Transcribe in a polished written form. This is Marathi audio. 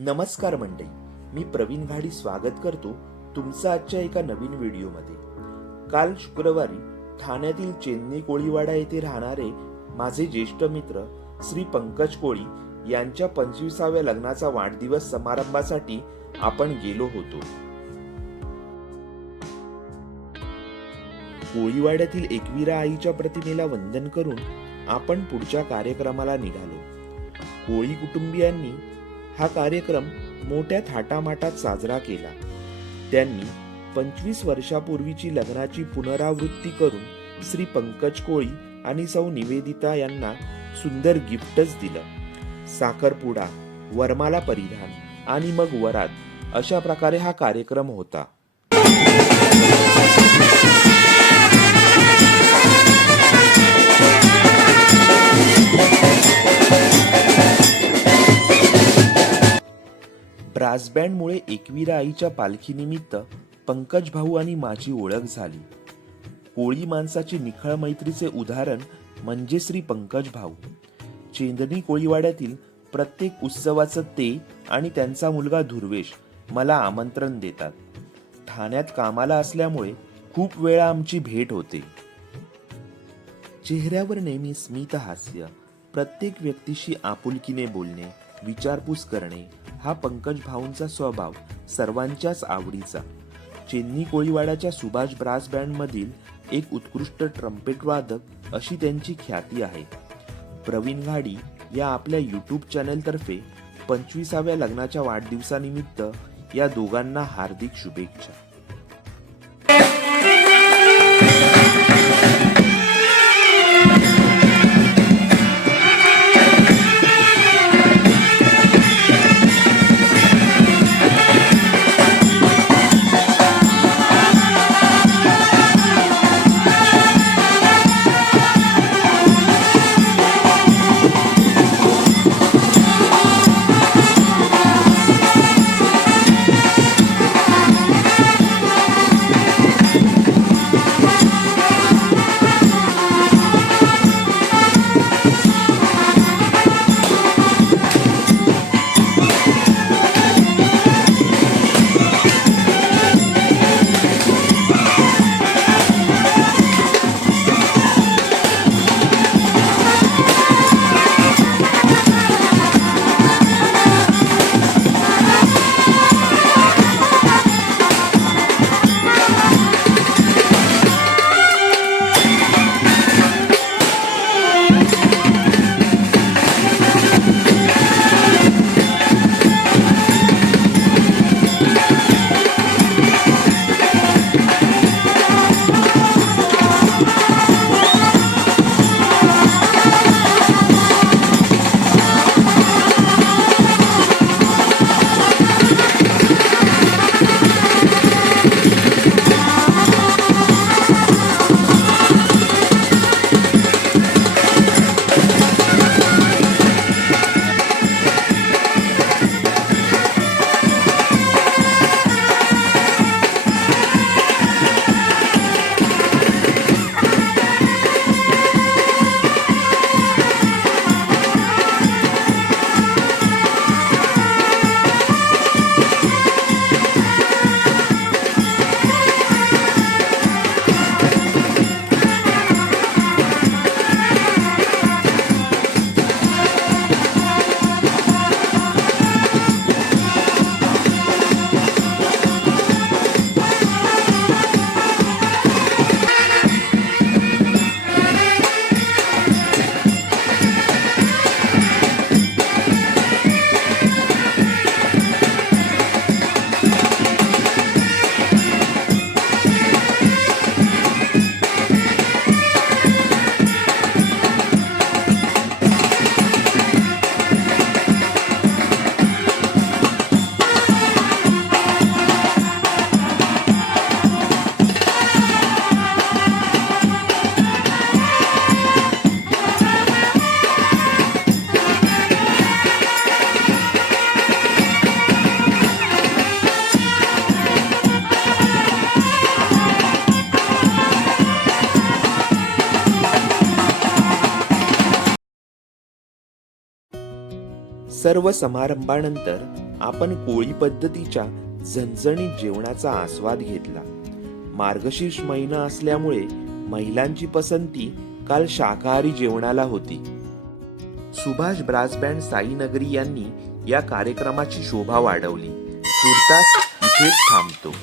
नमस्कार मंडळी, मी प्रवीण घाडी स्वागत करतो तुमचं आजच्या एका नवीन व्हिडिओमध्ये। काल शुक्रवारी ठाण्यातील चेन्नई कोळीवाडा येथे राहणारे माझे ज्येष्ठ मित्र श्री पंकज कोळी यांच्या 25व्या लग्नाचा वाढदिवस समारंभासाठी आपण गेलो होतो। कोळीवाड्यातील एकविरा आईच्या प्रतिमेला वंदन करून आपण पुढच्या कार्यक्रमाला निघालो। कोळी कुटुंबियांनी हा कार्यक्रम मोठ्या थाटामाटात साजरा केला। त्यांनी 25 वर्षापूर्वीची लग्नाची पुनरावृत्ती करून श्री पंकज कोळी आणि सौ निवेदिता यांना सुंदर गिफ्टच दिलं। साखरपुडा, वरमाला परिधान आणि मग वरात अशा प्रकारे हा कार्यक्रम होता। ब्रास बँडमुळे एकविरा आईच्या पालखीनिमित्त पंकज भाऊ आणि माझी ओळख झाली। कोळी माणसाची निखळ मैत्रीचे उदाहरण म्हणजे श्री पंकज भाऊ। चेंदणी कोळीवाड्यातील प्रत्येक उत्सवाचं ते आणि त्यांचा मुलगा धुर्वेश मला आमंत्रण देतात। ठाण्यात कामाला असल्यामुळे खूप वेळा आमची भेट होते। चेहऱ्यावर नेहमी स्मित हास्य, प्रत्येक व्यक्तीशी आपुलकीने बोलणे, विचारपूस करणे हा पंकज भाऊंचा स्वभाव सर्वांच्याच आवडीचा। चेन्नई कोळीवाड्याच्या सुभाष ब्रास बँड मधील एक उत्कृष्ट ट्रम्पेट वादक अशी त्यांची ख्याती आहे। प्रवीण घाडी या आपल्या यूट्यूब चॅनल तर्फे 25व्या लग्नाच्या वाढदिवसानिमित्त या दोघांना हार्दिक शुभेच्छा। सर्व समारंभानंतर आपण कोळी पद्धतीच्या झणझणीत जेवणाचा आस्वाद घेतला. मार्गशीर्ष महिना असल्यामुळे महिलांची पसंती काल शाकाहारी जेवणाला होती. सुभाष ब्रास बँड साईनगरी यांनी या कार्यक्रमाची शोभा वाढवली. तुर्तास इथेच थांबतो.